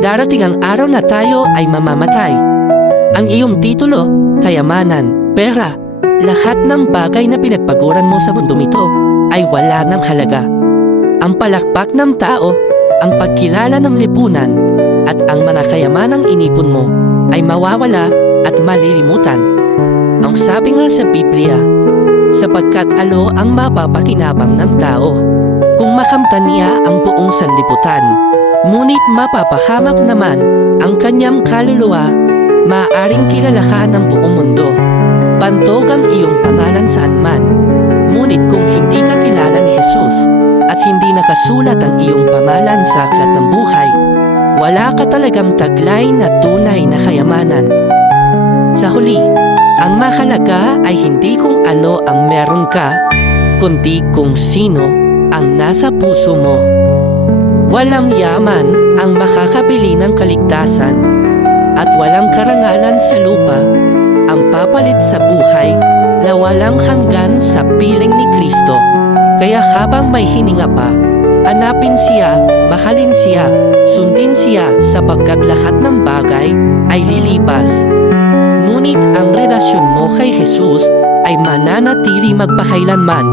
Darating ang araw na tayo ay mamamatay. Ang iyong titulo, kayamanan, pera, lahat ng bagay na pinagpaguran mo sa mundong ito ay wala ng halaga. Ang palakpak ng tao, ang pagkilala ng lipunan, at ang mga kayamanang inipon mo ay mawawala at malilimutan. Ang sabi nga sa Biblia, sapagkat alo ang mapapakinabang ng tao, kung makamtan niya ang buong sanlibutan, ngunit mapapahamak naman ang kanyang kaluluwa, maaaring kilala ka ng buong mundo. Bantog ang iyong pangalan saan man, ngunit kung hindi ka kilala ni Jesus at hindi nakasulat ang iyong pangalan sa aklat ng buhay, wala ka talagang taglay na tunay na kayamanan. Sa huli, ang mahalaga ay hindi kung ano ang meron ka, kundi kung sino ang nasa puso mo. Walang yaman ang makakabili ng kaligtasan, at walang karangalan sa lupa ang papalit sa buhay na walang hanggan sa piling ni Kristo. Kaya habang may hininga pa, hanapin siya, mahalin siya, sundin siya sapagkat lahat ng bagay ay lilipas. Ngunit ang relasyon mo kay Jesus ay mananatili magpakailanman.